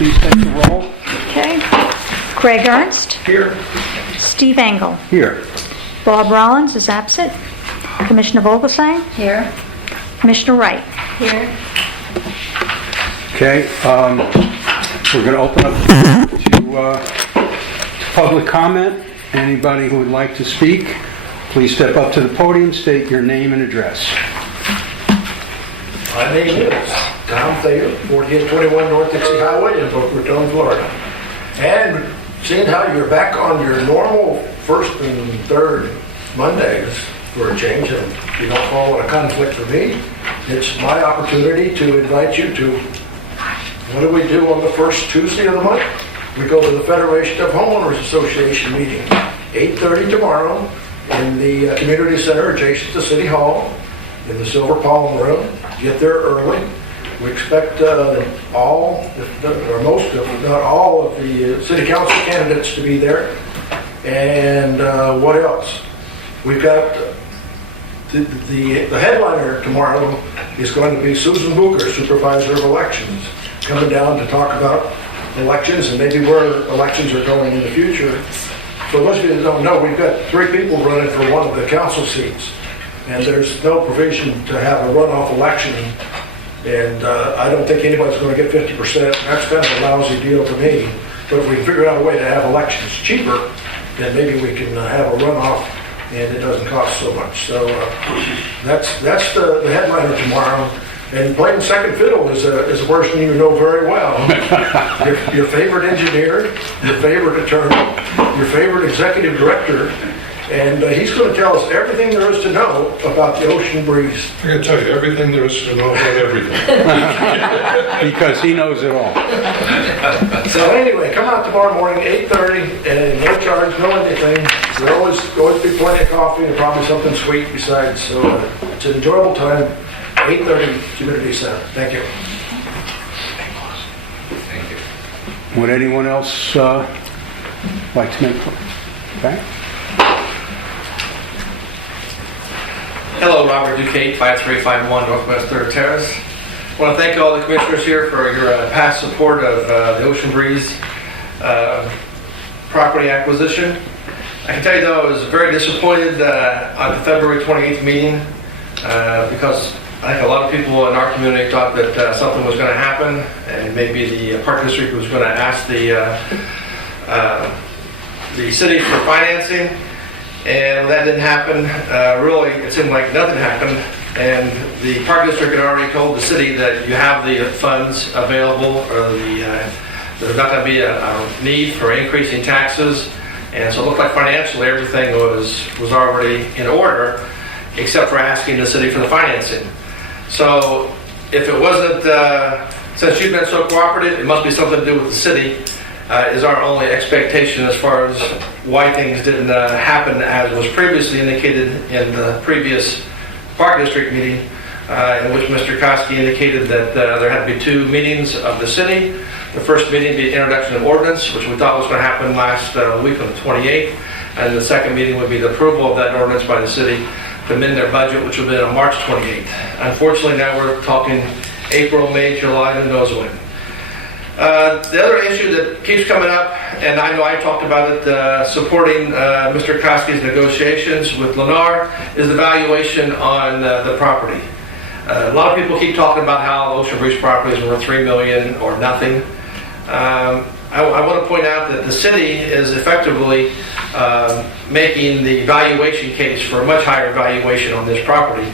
please take the roll. Okay. Craig Ernst. Here. Steve Engel. Here. Bob Rollins is absent. Commissioner Vogelsang. Here. Commissioner Wright. Here. Okay, we're going to open up to public comment. Anybody who would like to speak, please step up to the podium, state your name and address. My name is Tom Thayer, 4821 North Dixie Highway in Boca Raton, Florida. And seeing how you're back on your normal first and third Mondays for a change, and you don't call it a conflict for me, it's my opportunity to invite you to, what do we do on the first Tuesday of the month? We go to the Federation of Homeowners Association meeting, 8:30 tomorrow in the community center adjacent to City Hall in the Silver Palm Room. Get there early. We expect all, or most of, if not all of the city council candidates to be there. And what else? We've got the headliner tomorrow is going to be Susan Booker, Supervisor of Elections, coming down to talk about elections and maybe where elections are going in the future. For those of you that don't know, we've got 3 people running for one of the council seats, and there's no provision to have a runoff election, and I don't think anybody's going to get 50%. That's kind of a lousy deal to me. But if we can figure out a way to have elections cheaper, then maybe we can have a runoff and it doesn't cost so much. So that's the headliner tomorrow. And playing second fiddle is a person you know very well. Your favorite engineer, your favorite attorney, your favorite executive director, and he's going to tell us everything there is to know about the ocean breeze. I'm going to tell you everything there is to know about everything. Because he knows it all. So anyway, come out tomorrow morning, 8:30, and no charge, no anything. There'll always be plenty of coffee and probably something sweet besides. So it's an enjoyable time. 8:30 Community Center. Thank you. Thank you. Would anyone else like to make? Okay. Hello, Robert Duquette, 5351 Northwest 3rd Terrace. I want to thank all the commissioners here for your past support of the Ocean Breeze property acquisition. I can tell you though, I was very disappointed on the February 28th meeting because I think a lot of people in our community thought that something was going to happen, and maybe the Park District was going to ask the city for financing. And that didn't happen. Really, it seemed like nothing happened. And the Park District had already told the city that you have the funds available, or there's not going to be a need for increasing taxes. And so it looked like financially everything was already in order, except for asking the city for the financing. So if it wasn't, since you've been so cooperative, it must be something to do with the city. Is our only expectation as far as why things didn't happen as was previously indicated in the previous Park District meeting, in which Mr. Koski indicated that there had to be 2 meetings of the city. The first meeting would be introduction of ordinance, which we thought was going to happen last week on the 28th, and the second meeting would be the approval of that ordinance by the city to amend their budget, which will be on March 28th. Unfortunately, now we're talking April, May, July, who knows when. The other issue that keeps coming up, and I know I talked about it, supporting Mr. Koski's negotiations with Lennar, is the valuation on the property. A lot of people keep talking about how Ocean Breeze property is worth $3 million or nothing. I want to point out that the city is effectively making the valuation case for a much higher valuation on this property.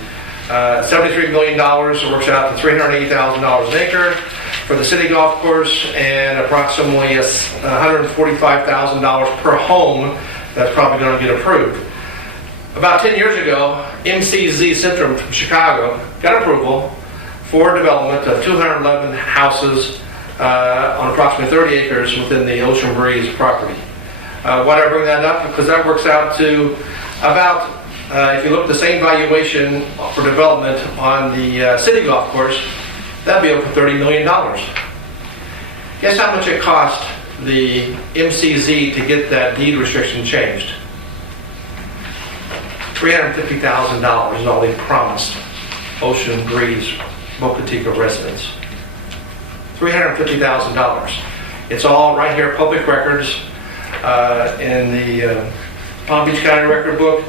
$73 million works out to $380,000 an acre for the city golf course, and approximately $145,000 per home that's probably going to get approved. About 10 years ago, MCZ Centrum from Chicago got approval for development of 211 houses on approximately 30 acres within the Ocean Breeze property. Why do I bring that up? Because that works out to about, if you look at the same valuation for development on the city golf course, that'd be over $30 million. Guess how much it cost the MCZ to get that deed restriction changed? $350,000 is all they promised Ocean Breeze Boca Chica residents. $350,000. It's all right here, public records, in the Palm Beach County Record Book.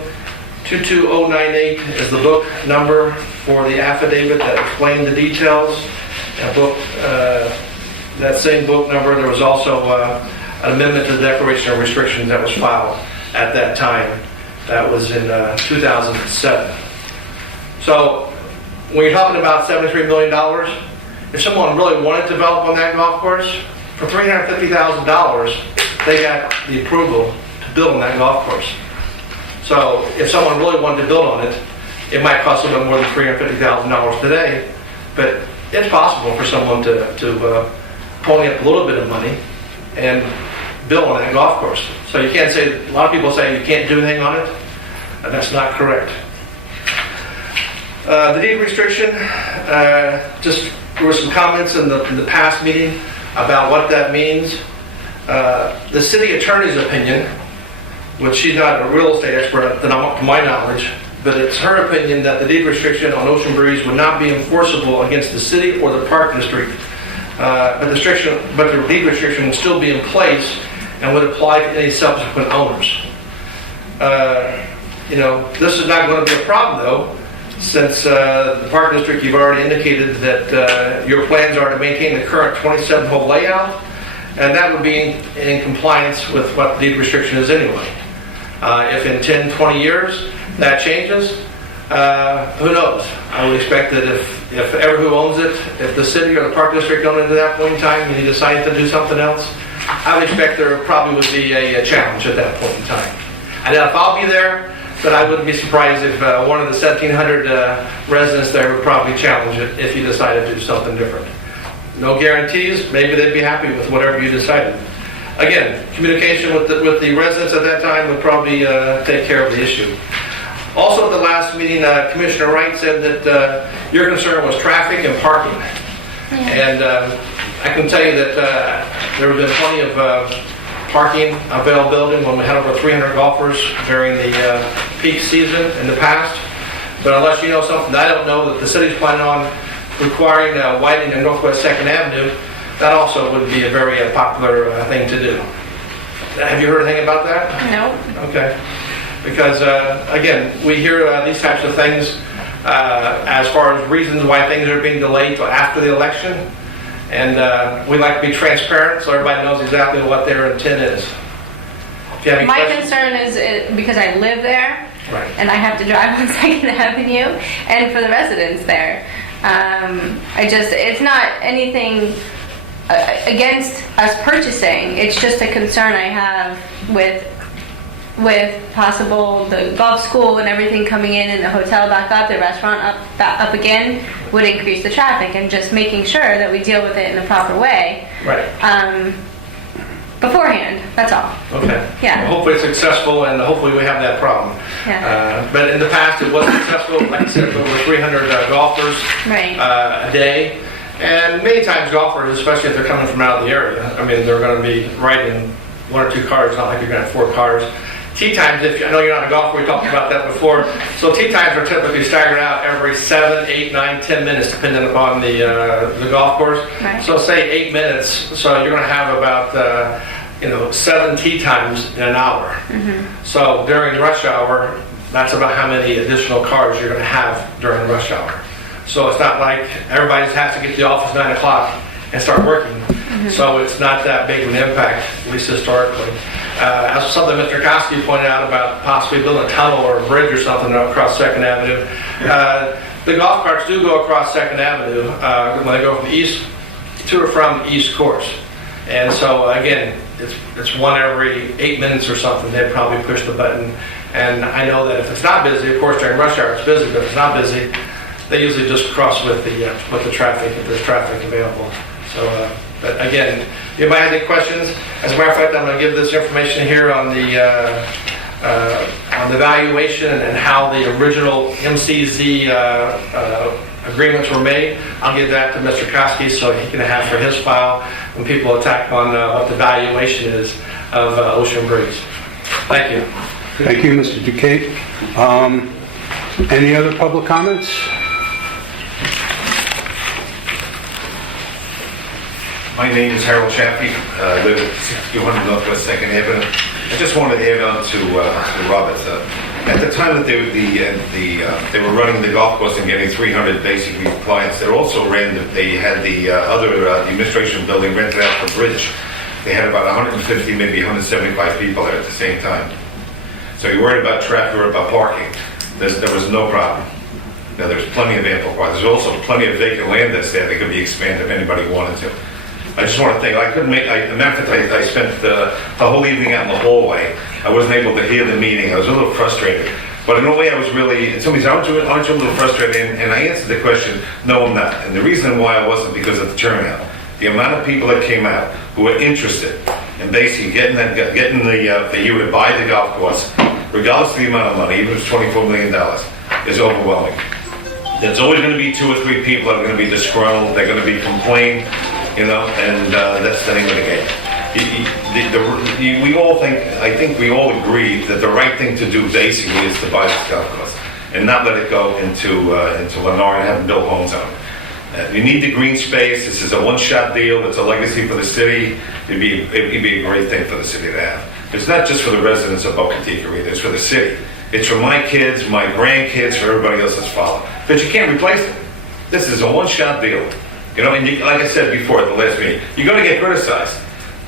22098 is the book number for the affidavit that explained the details. That same book number, there was also an amendment to the Declaration of Restrictions that was filed at that time. That was in 2007. So when you're talking about $73 million, if someone really wanted to develop on that golf course, for $350,000, they got the approval to build on that golf course. So if someone really wanted to build on it, it might cost a little bit more than $350,000 today, but it's possible for someone to pony up a little bit of money and build on that golf course. So you can't say, a lot of people say you can't do anything on it, and that's not correct. The deed restriction, just there were some comments in the past meeting about what that means. The city attorney's opinion, which she's not a real estate expert to my knowledge, but it's her opinion that the deed restriction on Ocean Breeze would not be enforceable against the city or the park district, but the deed restriction will still be in place and would apply to any subsequent owners. This is not going to be a problem though, since the park district, you've already indicated that your plans are to maintain the current 27-hole layout, and that would be in compliance with what the deed restriction is anyway. If in 10, 20 years that changes, who knows? I would expect that if ever who owns it, if the city or the park district own it at that point in time and he decided to do something else, I would expect there probably would be a challenge at that point in time. I doubt if I'll be there, but I wouldn't be surprised if one of the 1,700 residents there would probably challenge it if you decided to do something different. No guarantees. Maybe they'd be happy with whatever you decided. Again, communication with the residents at that time would probably take care of the issue. Also at the last meeting, Commissioner Wright said that your concern was traffic and parking. And I can tell you that there have been plenty of parking availability when we had over 300 golfers during the peak season in the past. But unless you know something I don't know, that the city's planning on requiring widening of Northwest 2nd Avenue, that also would be a very popular thing to do. Have you heard anything about that? No. Okay. Because, again, we hear these types of things as far as reasons why things are being delayed till after the election. And we like to be transparent so everybody knows exactly what their intent is. If you have any My questions? concern is because I live there, Right. and I have to drive on 2nd Avenue, and for the residents there. It's not anything against us purchasing. It's just a concern I have with possible the golf school and everything coming in and the hotel back up, the restaurant up again would increase the traffic, and just making sure that we deal with it in the proper way. Right. Beforehand, that's all. Okay. Yeah. Well, hopefully it's successful, and hopefully we have that problem. Yeah. But in the past, it was successful. Like I said, over 300 golfers Right. a day. And many times golfers, especially if they're coming from out of the area, I mean, they're going to be riding one or two cars, not like you're going to have 4 cars. Tee times, I know you're not a golfer, we talked about that before. So tee times are typically staggered out every 7, 8, 9, 10 minutes, depending upon the golf course. Right. So say 8 minutes, so you're going to have about 7 tee times in an hour. Mm-hmm. So during the rush hour, that's about how many additional cars you're going to have during the rush hour. So it's not like everybody just has to get to the office 9 o'clock and start working. Mm-hmm. So it's not that big of an impact, at least historically. As something Mr. Koski pointed out about possibly building a tunnel or a bridge or something across 2nd Avenue. The golf carts do go across 2nd Avenue when they go from east to or from the east course. And so again, it's one every 8 minutes or something. They'd probably push the button. And I know that if it's not busy, of course during rush hour it's busy, but if it's not busy, they usually just cross with the traffic if there's traffic available. So, but again, if anybody has any questions, as a matter of fact, I'm going to give this information here on the valuation and how the original MCZ agreements were made. I'll give that to Mr. Koski so he can have for his file when people attack on what the valuation is of Ocean Breeze. Thank you. Thank you, Mr. Duquette. Any other public comments? My name is Harold Chaffee. I live at 6100 Northwest 2nd Avenue. I just wanted to add on to Robert. At the time that they were running the golf course and getting 300 basically clients, they had the other administration building rented out for bridge. They had about 150, maybe 175 people there at the same time. So you're worried about traffic or about parking. There was no problem. Now there's plenty of ample parking. There's also plenty of vacant land that's there that could be expanded if anybody wanted to. I just want to thank, I spent the whole evening out in the hallway. I wasn't able to hear the meeting. I was a little frustrated. But in a way I was really, somebody said, aren't you a little frustrated? And I answered the question, no, I'm not. And the reason why I wasn't because of the turnout. The amount of people that came out who were interested in basically getting the you to buy the golf course, regardless of the amount of money, even if it's $24 million, is overwhelming. There's always going to be 2 or 3 people that are going to be disgruntled, they're going to be complaining, and that's the name of the game. I think we all agree that the right thing to do basically is to buy this golf course and not let it go into Lennar and have them build homes on it. You need the green space. This is a one-shot deal. It's a legacy for the city. It'd be a great thing for the city to have. It's not just for the residents of Boca Raton either. It's for the city. It's for my kids, my grandkids, for everybody else that's following. But you can't replace it. This is a one-shot deal. And like I said before at the last meeting, you're going to get criticized.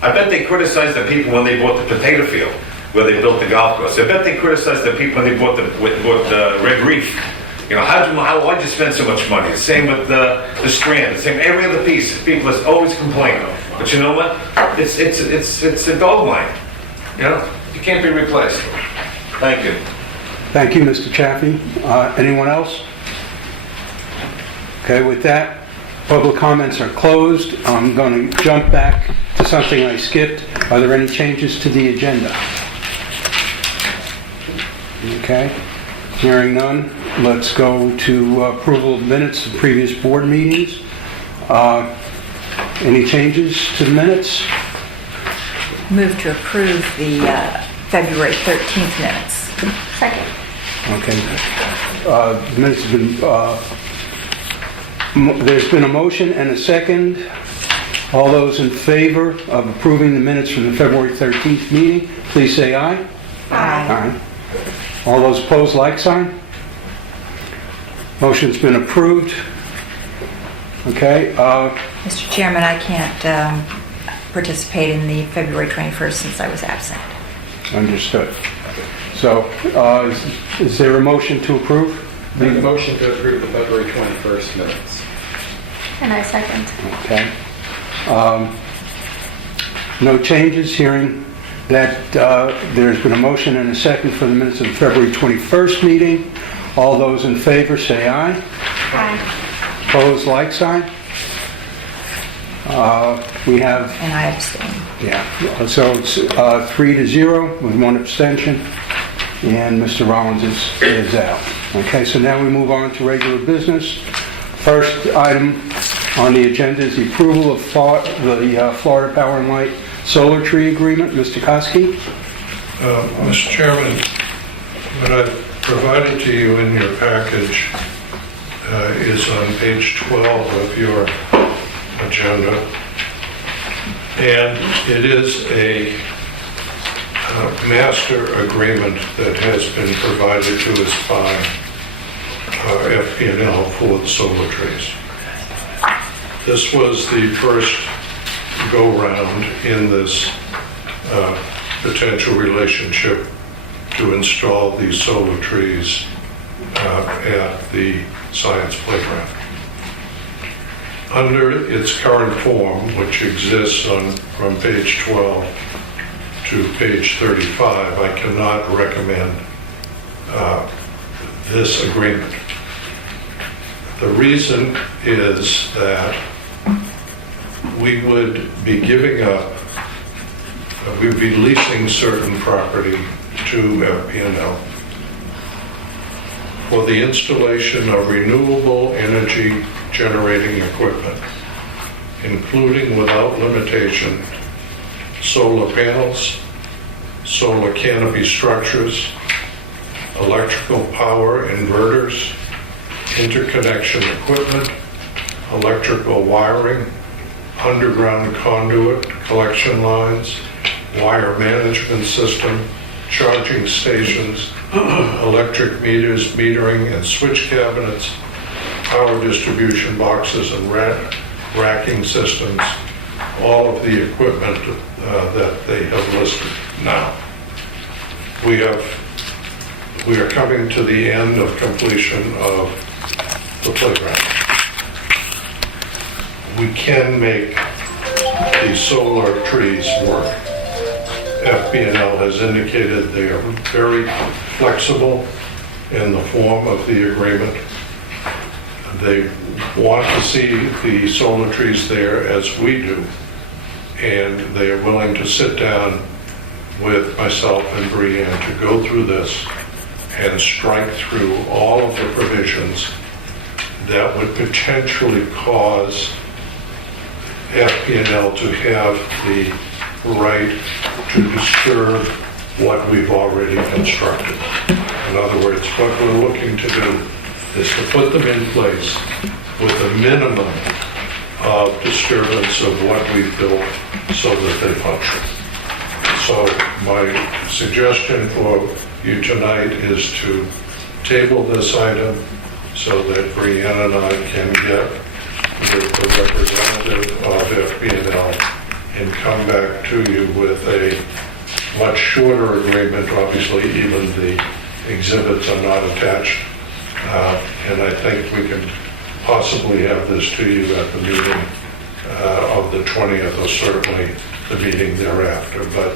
I bet they criticized the people when they bought the potato field, where they built the golf course. I bet they criticized the people when they bought the Red Reef. Why'd you spend so much money? The same with the Strand, the same every other piece. People always complain. But you know what? It's a gold mine. You can't be replaced. Thank you. Thank you, Mr. Chaffee. Anyone else? Okay, with that, public comments are closed. I'm going to jump back to something I skipped. Are there any changes to the agenda? Okay. Hearing none, let's go to approval of minutes of previous board meetings. Any changes to the minutes? Move to approve the February 13th minutes. Second. Okay. The minutes have been, there's been a motion and a second. All those in favor of approving the minutes from the February 13th meeting, please say aye. Aye. Aye. All those opposed, like sign. Motion's been approved. Okay. Mr. Chairman, I can't participate in the February 21st since I was absent. Understood. So, is there a motion to approve? Make a motion to approve the February 21st minutes. And I second. Okay. No changes. Hearing that there's been a motion and a second for the minutes of the February 21st meeting. All those in favor say aye. Aye. Opposed, like sign. We have, And I abstain. yeah, so it's 3-0 with 1 abstention, and Mr. Rollins is out. Okay, so now we move on to regular business. First item on the agenda is the approval of the Florida Power and Light Solar Tree Agreement. Mr. Koski? Mr. Chairman, what I've provided to you in your package is on page 12 of your agenda, and it is a master agreement that has been provided to us by FP&L for the solar trees. This was the first go-round in this potential relationship to install these solar trees at the science playground. Under its current form, which exists from page 12 to page 35, I cannot recommend this agreement. The reason is that we would be giving up, we would be leasing certain property to FP&L for the installation of renewable energy generating equipment, including without limitation solar panels, solar canopy structures, electrical power inverters, interconnection equipment, electrical wiring, underground conduit, collection lines, wire management system, charging stations, electric meters, metering and switch cabinets, power distribution boxes and racking systems, all of the equipment that they have listed. Now, we are coming to the end of completion of the playground. We can make the solar trees work. FB&L has indicated they are very flexible in the form of the agreement. They want to see the solar trees there as we do, and they are willing to sit down with myself and Brianne to go through this and strike through all of the provisions that would potentially cause FP&L to have the right to disturb what we've already constructed. In other words, what we're looking to do is to put them in place with a minimum of disturbance of what we've built so that they function. So my suggestion for you tonight is to table this item so that Brianna and I can get with the representative of FB&L and come back to you with a much shorter agreement. Obviously, even the exhibits are not attached. And I think we can possibly have this to you at the meeting of the 20th, or certainly the meeting thereafter. But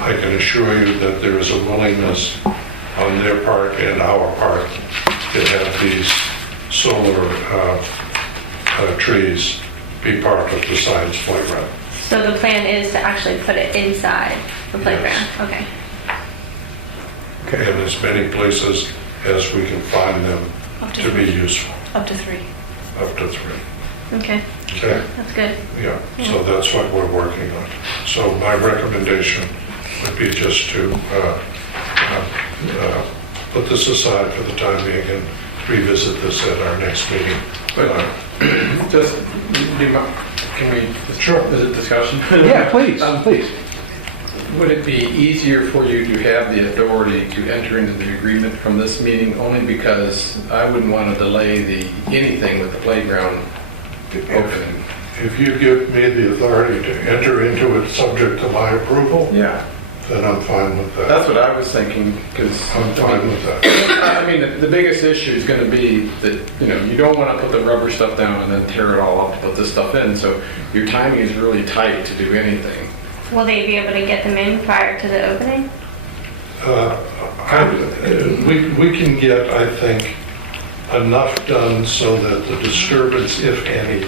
I can assure you that there is a willingness on their part and our part to have these solar trees be part of the science playground. So the plan is to actually put it inside the playground? Yes. Okay. Okay. In as many places as we can find them to be useful. Up to 3. Up to 3. Okay, Okay? that's good. Yeah, so that's what we're working on. So my recommendation would be just to put this aside for the time being and revisit this at our next meeting. Just, can we, Sure. is it discussion? Yeah, please, please. Would it be easier for you to have the authority to enter into the agreement from this meeting, only because I wouldn't want to delay anything with the playground opening? If you give me the authority to enter into it subject to my approval, Yeah, then I'm fine with that. that's what I was thinking, because I'm fine with that. I mean, the biggest issue is going to be that, you don't want to put the rubber stuff down and then tear it all up to put this stuff in, so your timing is really tight to do anything. Will they be able to get them in prior to the opening? We can get, I think, enough done so that the disturbance, if any,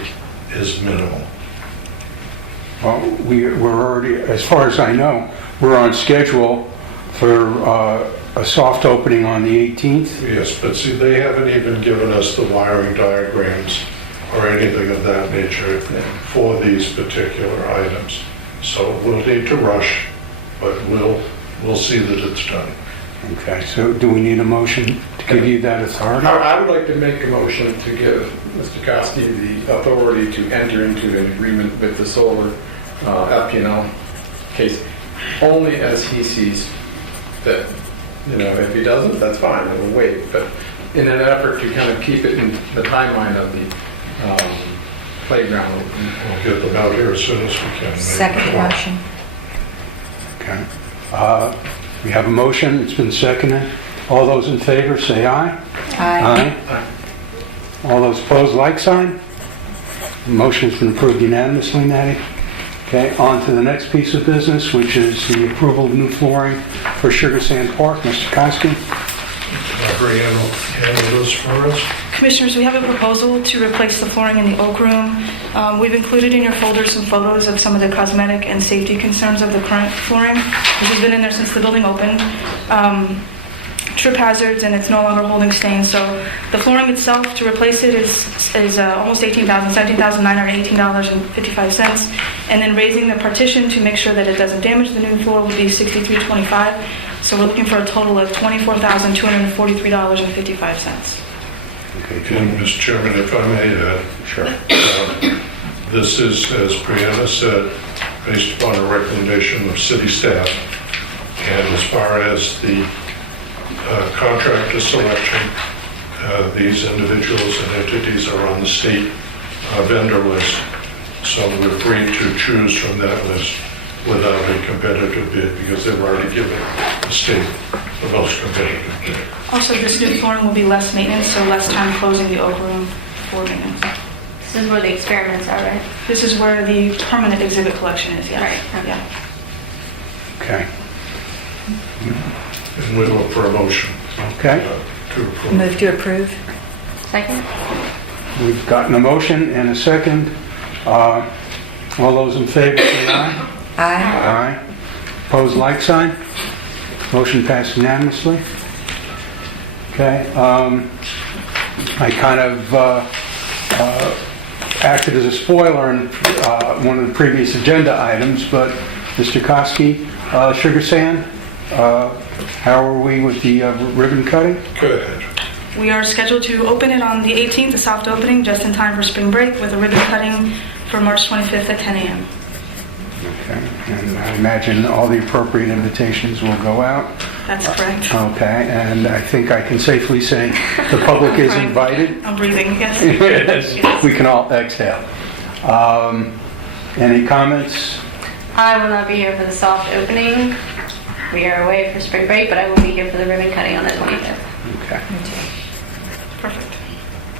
is minimal. Well, we're already, as far as I know, we're on schedule for a soft opening on the 18th. Yes, but see, they haven't even given us the wiring diagrams or anything of that nature for these particular items. So we'll need to rush, but we'll see that it's done. Okay, so do we need a motion to give you that authority? I would like to make a motion to give Mr. Kosky the authority to enter into an agreement with the solar FP&L case, only as he sees fit. If he doesn't, that's fine, we'll wait. But in an effort to kind of keep it in the timeline of the playground. We'll get them out here as soon as we can. maybe Second tomorrow. motion. Okay. We have a motion, it's been seconded. All those in favor, say aye. Aye. All those opposed, like sign. The motion's been approved unanimously, Natty. Okay, on to the next piece of business, which is the approval of new flooring for Sugar Sand Park. Mr. Kosky? Brianna will handle this for us. Commissioners, we have a proposal to replace the flooring in the Oak Room. We've included in your folder some photos of some of the cosmetic and safety concerns of the current flooring, which has been in there since the building opened. Trip hazards, and it's no longer holding stains. So the flooring itself, to replace it, is almost $18,000, $17,918.55. And then raising the partition to make sure that it doesn't damage the new floor would be $63.25. So we're looking for a total of $24,243.55. Okay, And Mr. Chairman, if I may add, Sure. This is, as Brianna said, based upon a recommendation of city staff. And as far as the contractor selection, these individuals and entities are on the state vendor list. So we're free to choose from that list without a competitive bid because they've already given the state the most competitive bid. Also, this new flooring will be less maintenance, so less time closing the oak room for maintenance. This is where the experiments are, right? This is where the permanent exhibit collection is, yes. Right, okay. Yeah. Okay. And we look for a motion Okay. to approve. Move to approve. Second? We've gotten a motion and a second. All those in favor say aye. Aye. Aye. Opposed, like sign. Motion passed unanimously. Okay. I kind of acted as a spoiler in one of the previous agenda items, but Mr. Koski, Sugar Sand, how are we with the ribbon cutting? Go ahead. We are scheduled to open it on the 18th, a soft opening, just in time for spring break, with a ribbon cutting for March 25th at 10 a.m. Okay. And I imagine all the appropriate invitations will go out. That's correct. Okay. And I think I can safely say the public is invited. I'm breathing, yes. Yes. We can all exhale. Any comments? I will not be here for the soft opening. We are away for spring break, but I will be here for the ribbon cutting on the 25th. Okay. Perfect.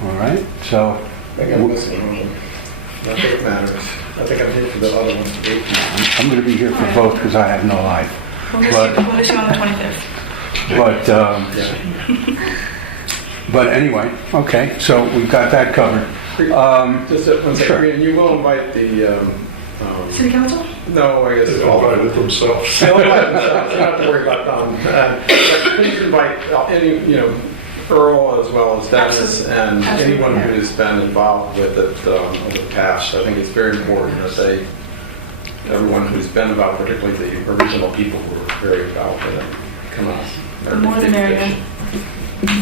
All right. So I think I'm missing one. Not that it matters. I think I'm here for the other one. I'm going to be here for both because I have no life. We'll miss you on the 25th. But anyway, okay. So we've got that covered. Just one second, Sure. Brian, you will invite the, City Council? no, I guess. They've invited themselves. They'll invite themselves, you don't have to worry about but please invite any, Earl as well as Dennis and anyone who's been involved with it over the past. I think it's very important that everyone who's been involved, particularly the original people who were very involved in it, come on. The more the merrier.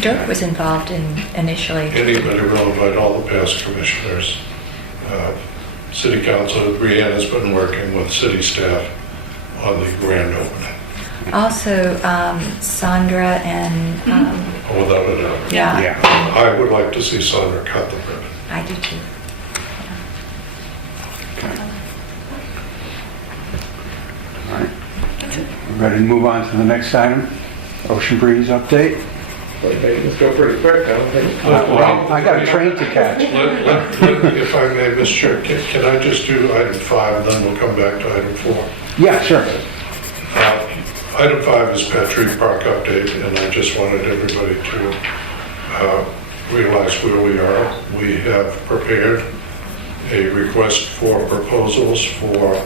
Dirk was involved initially. Anybody will invite all the past commissioners. City Council, Brianna's been working with city staff on the grand opening. Also, Sandra and, Without a doubt. yeah, Yeah. I would like to see Sandra cut the ribbon. I do too. Okay. All right. We're ready to move on to the next item. Ocean Breeze update. They just go pretty quick, I don't think. Well, I got a train to catch. If I may, Mr. Chair, can I just do item 5, and then we'll come back to item 4? Yeah, sure. Item 5 is Petrie Park update, and I just wanted everybody to realize where we are. We have prepared a request for proposals for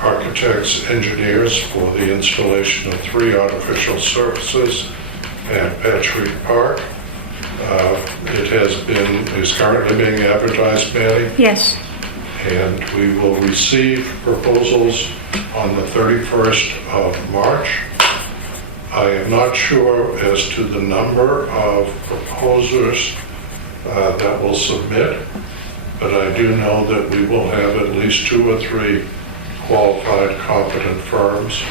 architects, engineers for the installation of 3 artificial surfaces at Petrie Park. It is currently being advertised, Manny, Yes. and we will receive proposals on the 31st of March. I am not sure as to the number of proposers that will submit, but I do know that we will have at least 2 or 3 qualified, competent firms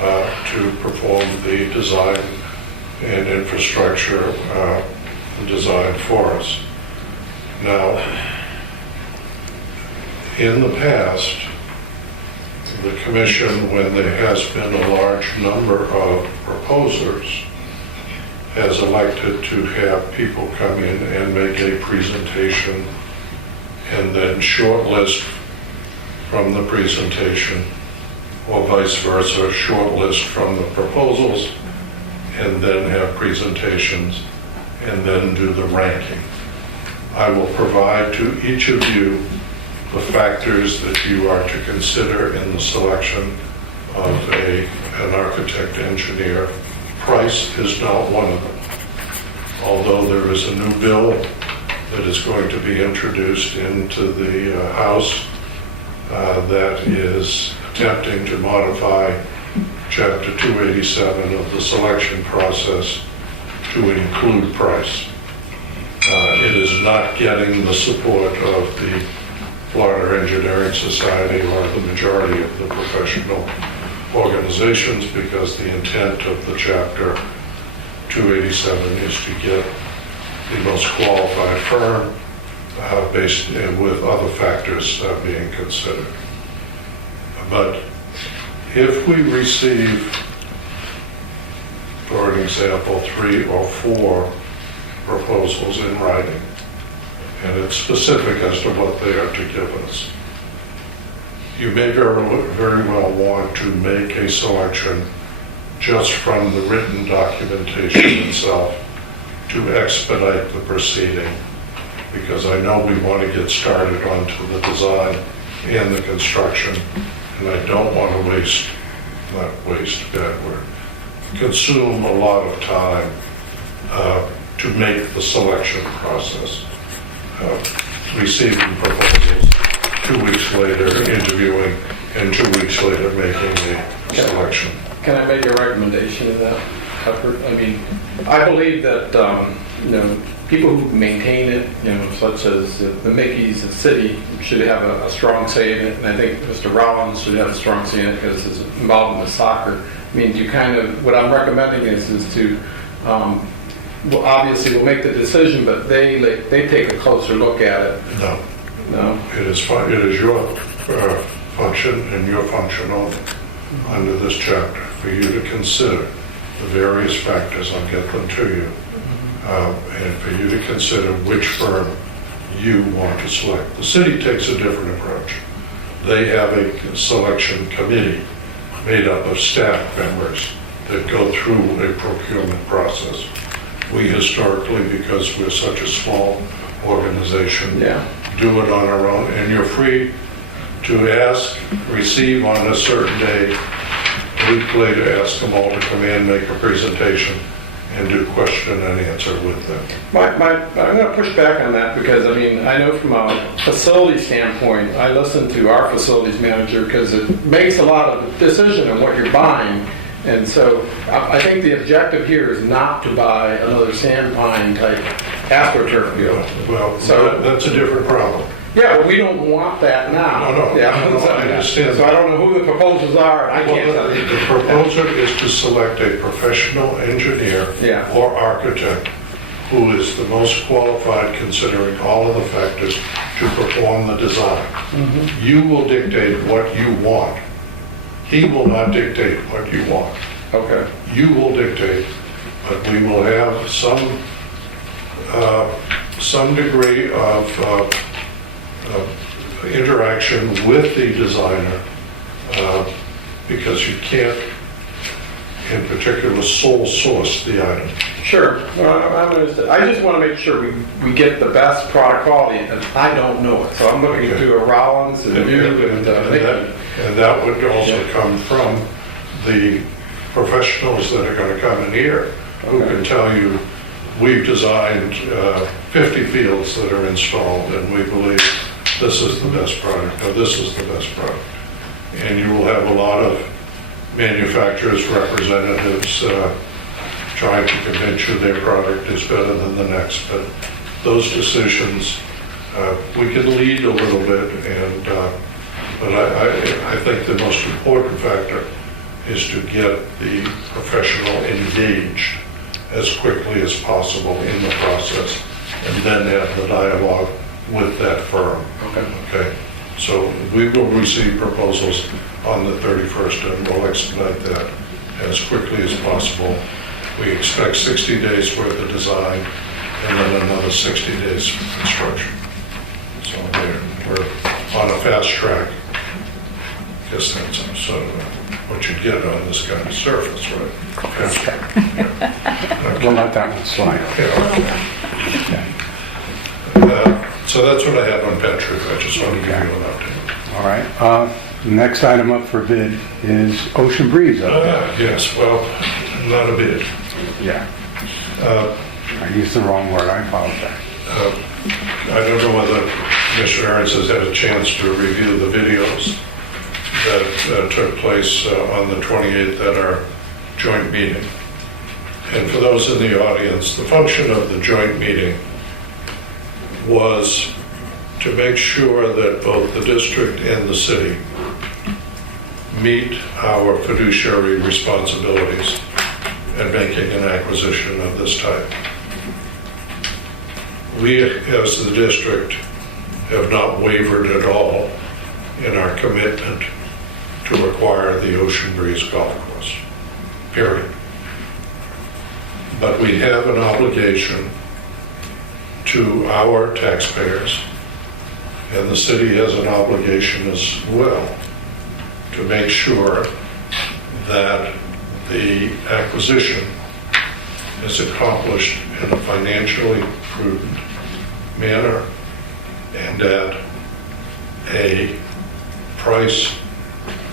to perform the design and infrastructure design for us. Now, in the past, the commission, when there has been a large number of proposers, has elected to have people come in and make a presentation and then shortlist from the presentation, or vice versa, shortlist from the proposals and then have presentations and then do the ranking. I will provide to each of you the factors that you are to consider in the selection of an architect engineer. Price is not one of them. Although there is a new bill that is going to be introduced into the House that is attempting to modify Chapter 287 of the selection process to include price. It is not getting the support of the Florida Engineering Society or the majority of the professional organizations, because the intent of the Chapter 287 is to get the most qualified firm based with other factors being considered. But if we receive, for an example, 3 or 4 proposals in writing, and it's specific as to what they are to give us, you may very well want to make a selection just from the written documentation itself to expedite the proceeding, because I know we want to get started onto the design and the construction, and I don't want to consume a lot of time to make the selection process. Receiving proposals, 2 weeks later interviewing, and 2 weeks later making a selection. Can I make a recommendation in that effort? I mean, I believe that, people who maintain it, such as the Mickeys, the city, should have a strong say in it, and I think Mr. Rollins should have a strong say in it because he's involved in the soccer. I mean, what I'm recommending is to, well, obviously we'll make the decision, but they take a closer look at it. No. It is your function and your function only under this chapter for you to consider the various factors. I'll get them to you. And for you to consider which firm you want to select. The city takes a different approach. They have a selection committee made up of staff members that go through a procurement process. We historically, because we're such a small organization, do it on our own, and you're free to ask, receive on a certain day, a week later, ask them all to come in, make a presentation, and do question and answer with them. I'm going to push back on that because, I mean, I know from a facility standpoint, I listen to our facilities manager because it makes a lot of decision on what you're buying. And so I think the objective here is not to buy another sandpine type astroturf field. Well, so that's a different problem. Yeah, but we don't want that now. No, I understand. So I don't know who the proposals are, and I can't tell you. The proposer is to select a professional engineer or architect who is the most qualified considering all of the factors to perform the design. Mm-hmm. You will dictate what you want. He will not dictate what you want. Okay. You will dictate, but we will have some degree of interaction with the designer because you can't, in particular, sole source the item. Sure. I just want to make sure we get the best product quality, and I don't know it. So I'm looking to a Rollins and and that would also come from the professionals that are going to come in here who can tell you, we've designed 50 fields that are installed, and we believe this is the best product, or this is the best product. And you will have a lot of manufacturers' representatives trying to convince you their product is better than the next. But those decisions, we can lead a little bit, but I think the most important factor is to get the professional engaged as quickly as possible in the process, and then have the dialogue with that firm. Okay. So we will receive proposals on the 31st, and we'll expedite that as quickly as possible. We expect 60 days worth of design, and then another 60 days for construction. So we're on a fast track. I guess that's sort of what you get on this kind of surface, right? Fast track. We'll let that one slide. So that's what I have on Patrick. I just wanted to give you an update. All right. Next item up for bid is Ocean Breeze up there. Yes, well, not a bid. Yeah. I used the wrong word. I apologize. I don't know whether Mr. Aarons has had a chance to review the videos that took place on the 28th at our joint meeting. And for those in the audience, the function of the joint meeting was to make sure that both the district and the city meet our fiduciary responsibilities in making an acquisition of this type. We, as the district, have not wavered at all in our commitment to acquire the Ocean Breeze Golf Course, period. But we have an obligation to our taxpayers, and the city has an obligation as well to make sure that the acquisition is accomplished in a financially prudent manner and at a price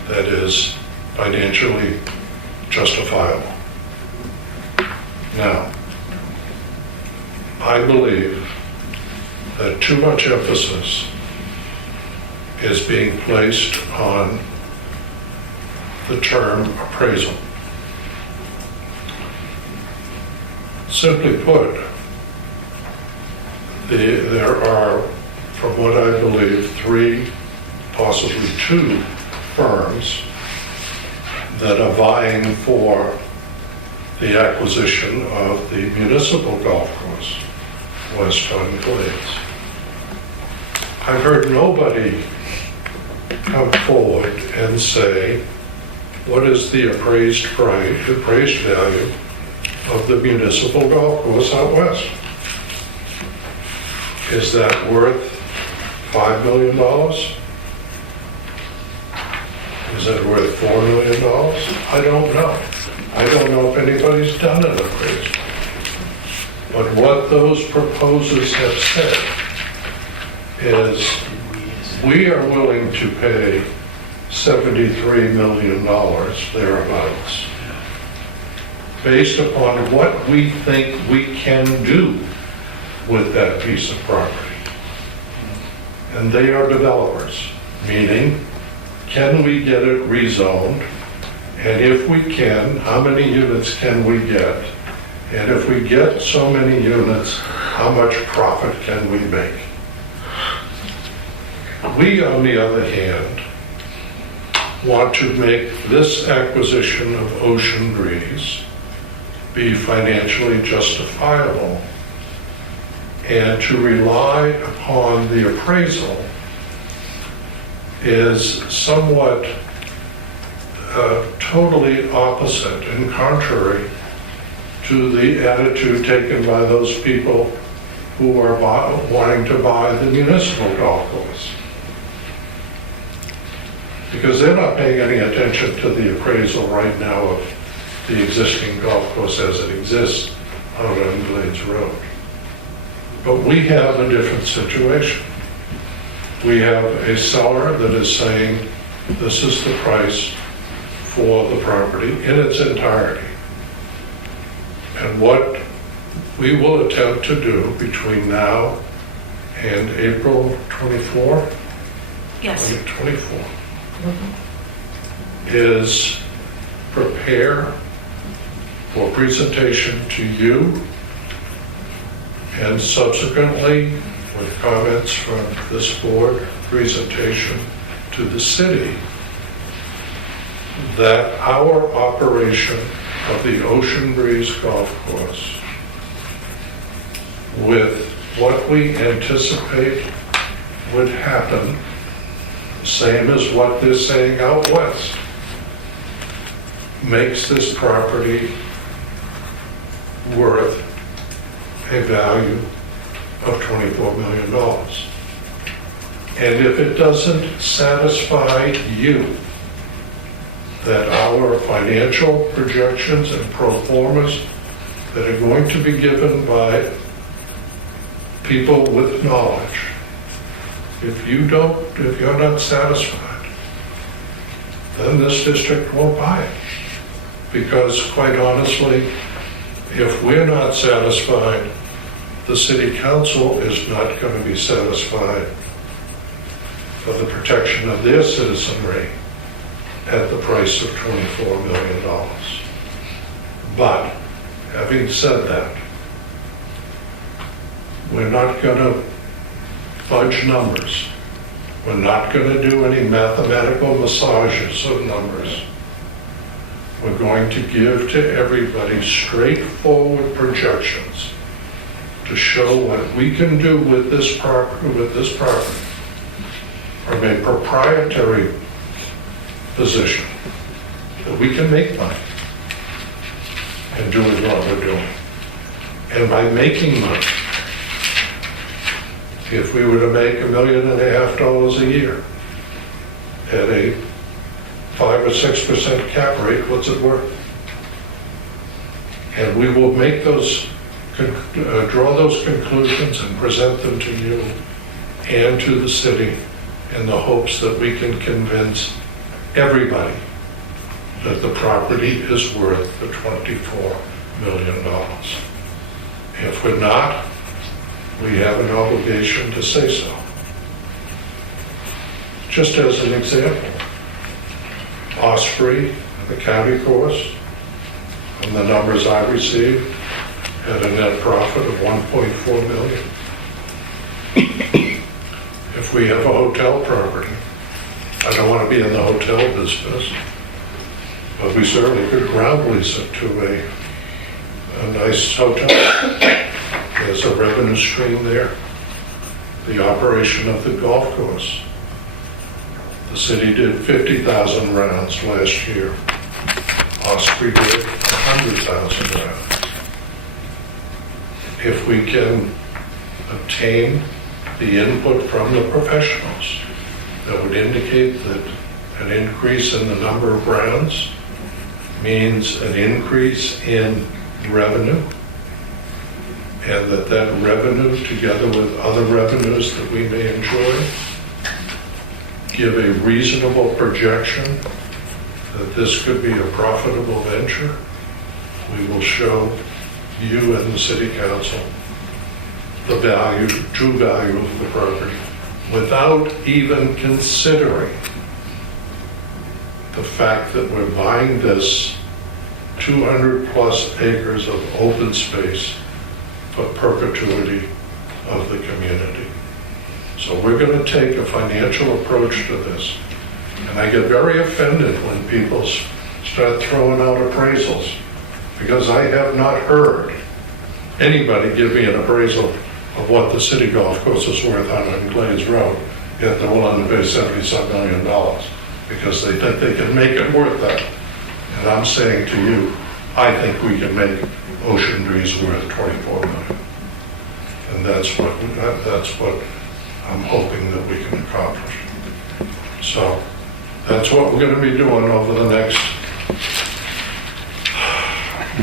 that is financially justifiable. Now, I believe that too much emphasis is being placed on the term appraisal. Simply put, there are, from what I believe, 3, possibly 2 firms that are vying for the acquisition of the municipal golf course, West Ton Glades. I've heard nobody come forward and say, what is the appraised value of the municipal golf course out west? Is that worth $5 million? Is it worth $4 million? I don't know. I don't know if anybody's done an appraisal. But what those proposers have said is we are willing to pay $73 million thereabouts based upon what we think we can do with that piece of property. And they are developers, meaning, can we get it rezoned? And if we can, how many units can we get? And if we get so many units, how much profit can we make? We, on the other hand, want to make this acquisition of Ocean Breeze be financially justifiable and to rely upon the appraisal is somewhat totally opposite and contrary to the attitude taken by those people who are wanting to buy the municipal golf course. Because they're not paying any attention to the appraisal right now of the existing golf course as it exists out on Glades Road. But we have a different situation. We have a seller that is saying this is the price for the property in its entirety. And what we will attempt to do between now and April 24, Yes. 2024, is prepare for presentation to you and subsequently, with comments from this board, presentation to the city, that our operation of the Ocean Breeze Golf Course, with what we anticipate would happen, same as what they're saying out west, makes this property worth a value of $24 million. And if it doesn't satisfy you that our financial projections and pro formas that are going to be given by people with knowledge, if you're not satisfied, then this district won't buy it. Because quite honestly, if we're not satisfied, the city council is not going to be satisfied for the protection of their citizenry at the price of $24 million. But having said that, we're not going to fudge numbers. We're not going to do any mathematical massages of numbers. We're going to give to everybody straightforward projections to show what we can do with this property, from a proprietary position, that we can make money and do what we're doing. And by making money, if we were to make $1.5 million a year at a 5 or 6% cap rate, what's it worth? And we will make those, draw those conclusions and present them to you and to the city in the hopes that we can convince everybody that the property is worth the $24 million. If we're not, we have an obligation to say so. Just as an example, Osprey, the county course, from the numbers I received, had a net profit of $1.4 million. If we have a hotel property, I don't want to be in the hotel business, but we certainly could ground lease it to a nice hotel. There's a revenue stream there. The operation of the golf course. The city did 50,000 rounds last year. Osprey did 100,000 rounds. If we can obtain the input from the professionals that would indicate that an increase in the number of rounds means an increase in revenue, and that revenue, together with other revenues that we may enjoy, give a reasonable projection that this could be a profitable venture, we will show you and the city council the value, true value of the property, without even considering the fact that we're buying this 200 plus acres of open space for perpetuity of the community. So we're going to take a financial approach to this. And I get very offended when people start throwing out appraisals, because I have not heard anybody give me an appraisal of what the city golf course is worth on Glades Road, yet they're willing to pay $70-some million because they think they can make it worth that. And I'm saying to you, I think we can make Ocean Breeze worth $24 million. And that's what I'm hoping that we can accomplish. So that's what we're going to be doing over the next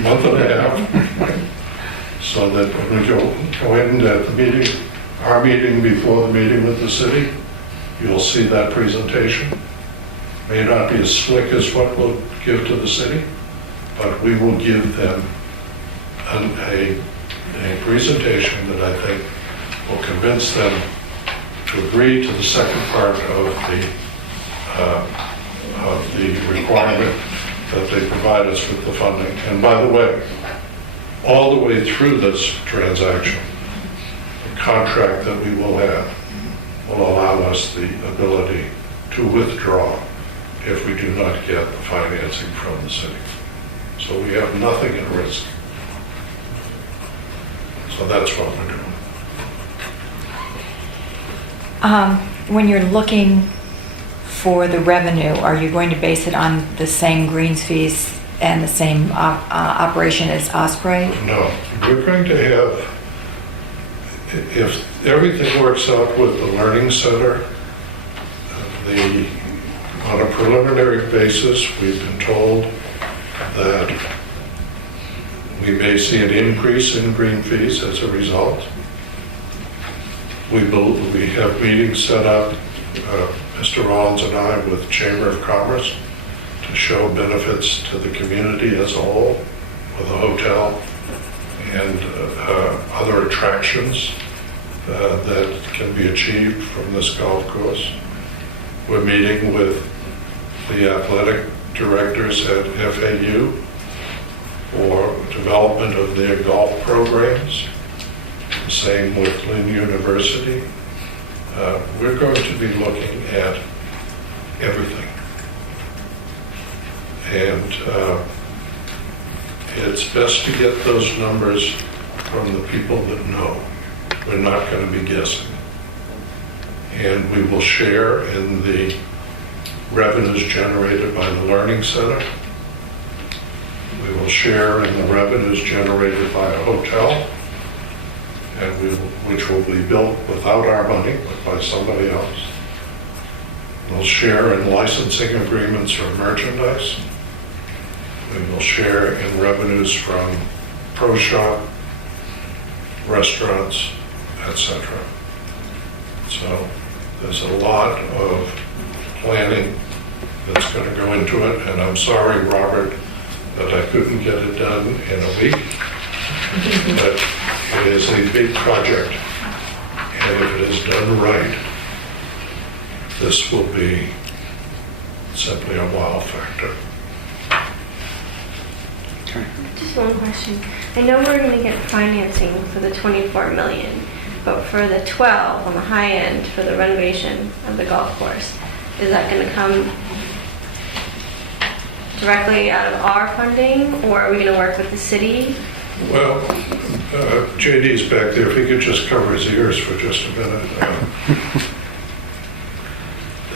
month and a half. So that when we go in at the meeting, our meeting before the meeting with the city, you'll see that presentation. May not be as slick as what we'll give to the city, but we will give them a presentation that I think will convince them to agree to the second part of the requirement that they provide us with the funding. And by the way, all the way through this transaction, the contract that we will have will allow us the ability to withdraw if we do not get the financing from the city. So we have nothing at risk. So that's what we're doing. When you're looking for the revenue, are you going to base it on the same greens fees and the same operation as Osprey? No, we're going to have, if everything works out with the Learning Center, on a preliminary basis, we've been told that we may see an increase in green fees as a result. We have meetings set up, Mr. Rollins and I, with Chamber of Commerce to show benefits to the community as a whole with a hotel and other attractions that can be achieved from this golf course. We're meeting with the athletic directors at FAU for development of their golf programs. The same with Lynn University. we're going to be looking at everything. And it's best to get those numbers from the people that know. We're not going to be guessing. And we will share in the revenues generated by the Learning Center. We will share in the revenues generated by a hotel, and which will be built without our money, but by somebody else. We'll share in licensing agreements for merchandise. We will share in revenues from pro shop, restaurants, etc. So there's a lot of planning that's going to go into it, and I'm sorry, Robert, that I couldn't get it done in a week, but it is a big project, and if it is done right, this will be simply a wow factor. Okay. Just one question. I know we're going to get financing for the 24 million, but for the 12 on the high end for the renovation of the golf course, is that going to come directly out of our funding, or are we going to work with the city? Well, JD's back there, if he could just cover his ears for just a minute.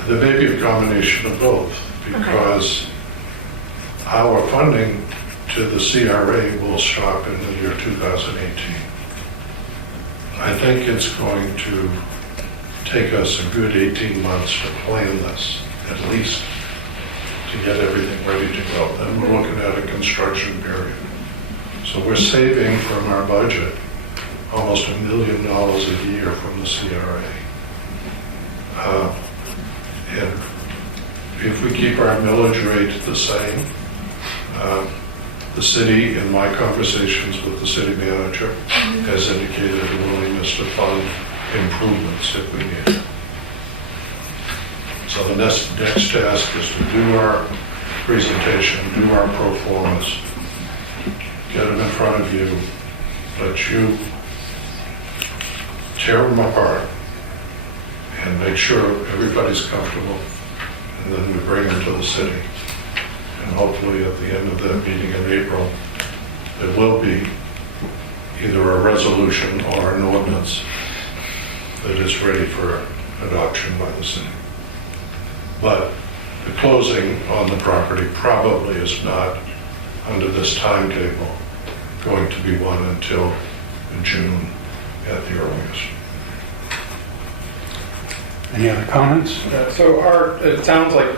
There may be a combination of both, because our funding to the CRA will stop in the year 2018. I think it's going to take us a good 18 months to plan this, at least, to get everything ready to go. Then we're looking at a construction period. So we're saving from our budget almost $1 million a year from the CRA. And if we keep our millage rate the same, the city, in my conversations with the city manager, has indicated a willingness to fund improvements if we need it. So the next task is to do our presentation, do our pro formas, get them in front of you, let you tear them apart, and make sure everybody's comfortable, and then we bring them to the city. And hopefully at the end of that meeting in April, there will be either a resolution or an ordinance that is ready for adoption by the city. But the closing on the property probably is not, under this timetable, going to be one until June at the earliest. Any other comments? So it sounds like,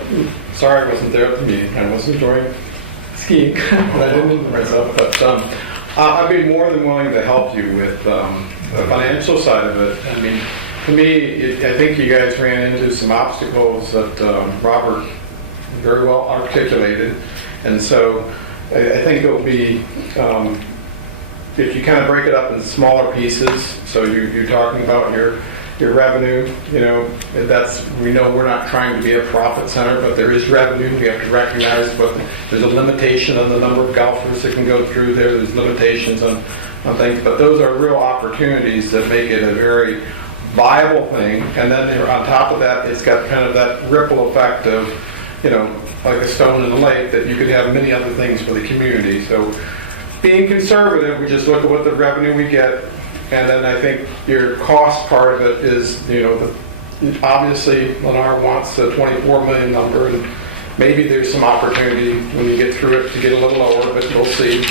sorry I wasn't there at the meeting, I was enjoying skiing, but I didn't enjoy myself, but I'd be more than willing to help you with the financial side of it. I mean, to me, I think you guys ran into some obstacles that Robert very well articulated, and so I think it'll be, if you kind of break it up in smaller pieces, so you're talking about your revenue, we know we're not trying to be a profit center, but there is revenue. We have to recognize, but there's a limitation on the number of golfers that can go through there. There's limitations on things, but those are real opportunities that make it a very viable thing. And then on top of that, it's got kind of that ripple effect of, like a stone in the lake, that you could have many other things for the community. So being conservative, we just look at what the revenue we get. And then I think your cost part of it is, obviously Lennar wants a 24 million number, and maybe there's some opportunity when you get through it to get a little lower, but we'll see.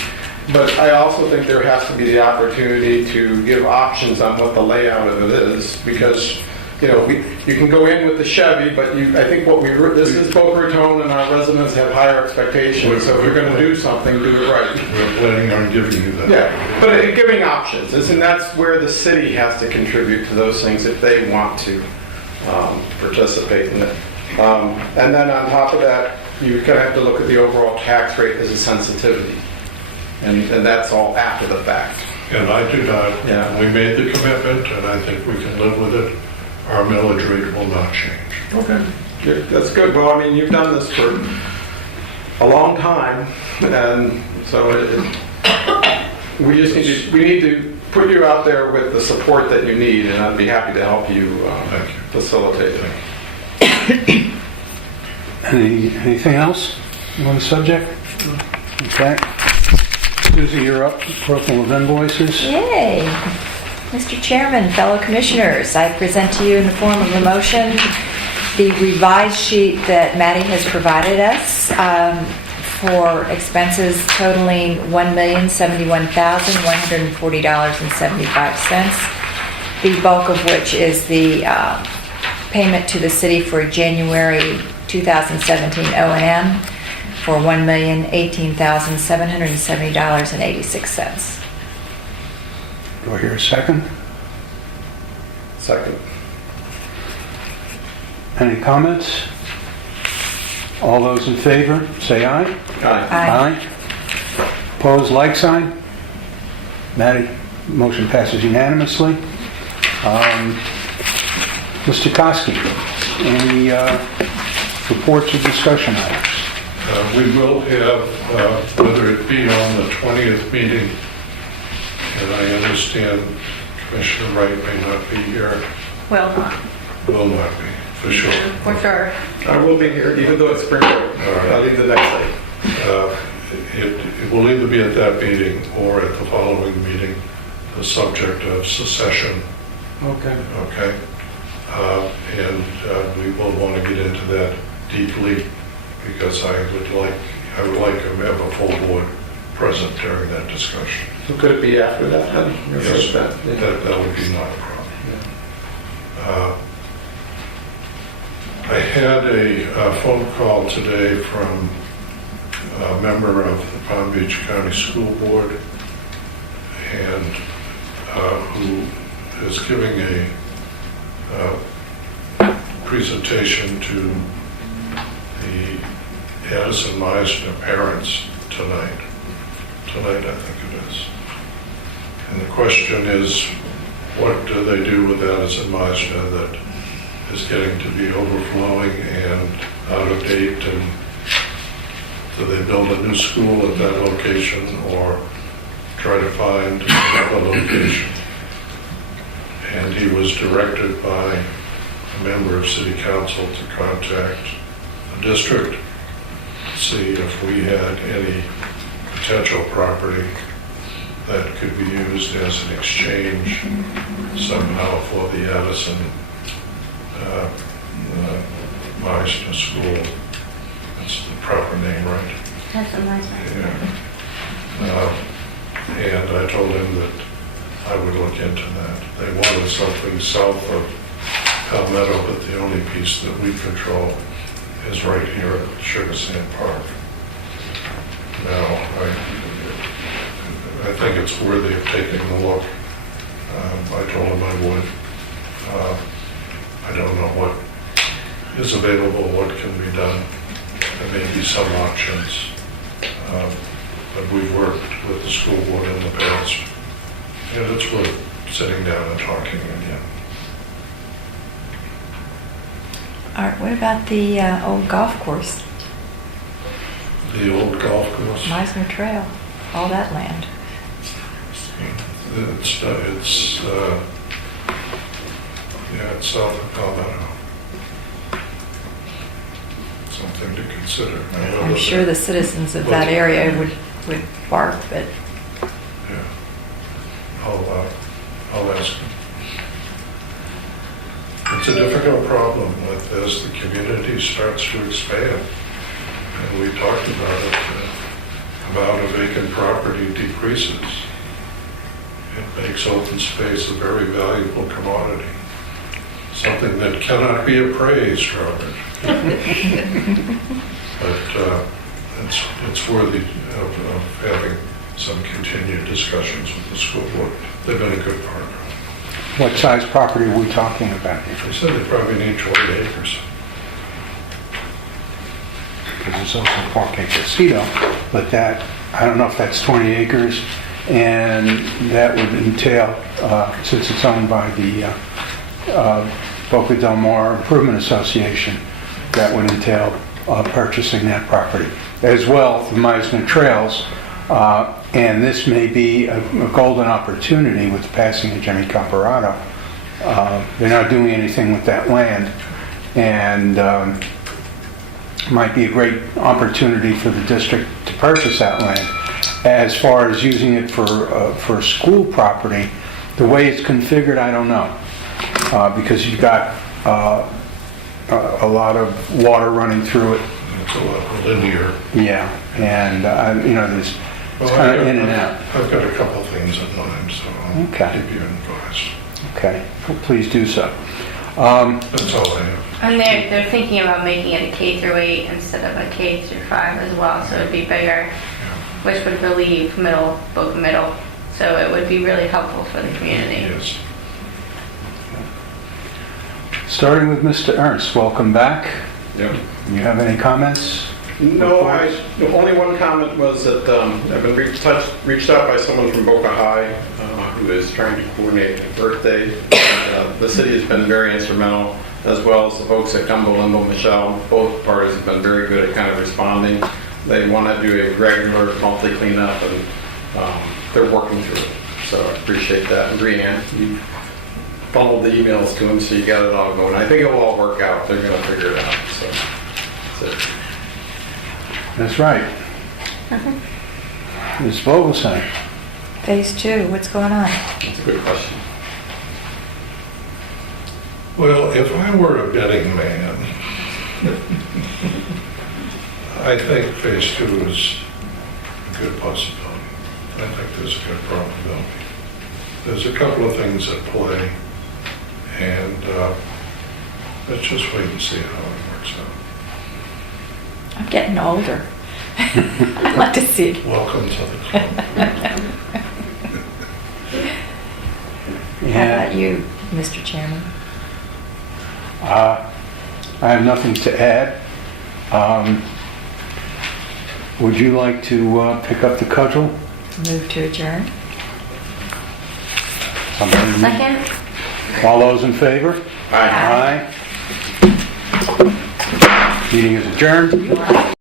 But I also think there has to be the opportunity to give options on what the layout of it is, because you can go in with the Chevy, but I think this is Boca Raton, and our residents have higher expectations. So if you're going to do something, do it right. We're planning on giving you that. Yeah, but giving options, and that's where the city has to contribute to those things if they want to participate in it. And then on top of that, you kind of have to look at the overall tax rate as a sensitivity, and that's all after the fact. And I do not. Yeah. We made the commitment, and I think we can live with it. Our millage rate will not change. Okay, that's good. Well, I mean, you've done this for a long time, and so we need to put you out there with the support that you need, and I'd be happy to help you Thank you. facilitate it. Anything else on the subject? Okay. Susie, you're up. Approval of invoices. Yay! Mr. Chairman, fellow commissioners, I present to you in the form of a motion the revised sheet that Maddie has provided us for expenses totaling $1,071,140.75, the bulk of which is the payment to the city for January 2017 O&M for $1,018,770.86. Do I hear a second? Second. Any comments? All those in favor, say aye. Aye. Aye. Opposed, like sign? Maddie, motion passes unanimously. Mr. Koski, any reports or discussion items? We will have, whether it be on the 20th meeting, and I understand Commissioner Wright may not be here, Will not, will not be, for sure. for sure. I will be here, even though it's spring break. I'll leave the next day. It will either be at that meeting or at the following meeting, the subject of secession, Okay. okay? And we will want to get into that deeply, because I would like to have a full board present during that discussion. So could it be after that then? Your Yes, first bet? that would be not a problem. I had a phone call today from a member of the Palm Beach County School Board, and who is giving a presentation to the Addison Meisner parents tonight. Tonight, I think it is. And the question is, what do they do with Addison Meisner that is getting to be overflowing and out of date? And do they build a new school at that location or try to find another location? And he was directed by a member of City Council to contact the district, see if we had any potential property that could be used as an exchange somehow for the Addison Meisner School. That's the proper name, right? That's a nice one. Yeah. And I told him that I would look into that. They wanted something south of Palmetto, but the only piece that we control is right here at Sugar Sand Park. Now, I think it's worthy of taking a look. I told him I would. I don't know what is available, what can be done. There may be some options. But we've worked with the school board in the past, and it's worth sitting down and talking again. All right, what about the old golf course, The old golf course, Meisner Trail, all that land? it's south of Palmetto. Something to consider. I'm sure the citizens of that area would bark, but Yeah. I'll ask them. It's a difficult problem as the community starts to expand. And we talked about it, about a vacant property decreases. It makes open space a very valuable commodity. Something that cannot be appraised, Robert. But it's worthy of having some continued discussions with the school board. They've been a good partner. What size property are we talking about here? They said they probably need 20 acres. Because there's also Park Acre Casino, but that, I don't know if that's 20 acres, and that would entail, since it's owned by the Boca Del Mar Improvement Association, that would entail purchasing that property. As well, the Meisner Trails And this may be a golden opportunity with the passing of Jimmy Comparato. They're not doing anything with that land, and might be a great opportunity for the district to purchase that land. As far as using it for school property, the way it's configured, I don't know, because you've got a lot of water running through it. It's a lot linear. Yeah, and there's it's Well, kind of in and out. I've got a couple of things in mind, so I'll Okay. keep you advised. Okay, please do so. That's all I have. And they're thinking about making it a K through 8 instead of a K through 5 as well, so it'd be bigger, which would relieve Boca Middle. So it would be really helpful for the community. Yes. Starting with Mr. Ernst, welcome back. Yep. You have any comments? No, the only one comment was that I've been reached out by someone from Boca High who is trying to coordinate a birthday. And, the city has been very instrumental, as well as the folks at Gumbo Limbo Michelle. Both parties have been very good at kind of responding. They want to do a regular monthly cleanup, and they're working through it. So I appreciate that. And Brianne, you funneled the emails to them, so you got it all going. I think it will all work out. They're going to figure it out. So that's it. That's right. Ms. Vogelsang. Phase 2, what's going on? That's a good question. Well, if I were a betting man, I think phase 2 is a good possibility. I think there's a good probability. There's a couple of things at play, and let's just wait and see how it works out. I'm getting older. I'd like to see it. Welcome to the club. How about you, Mr. Chairman? I have nothing to add. Would you like to pick up the cudgel? Move to adjourn? Somebody? Second? All those in favor? Aye. Aye. Meeting is adjourned.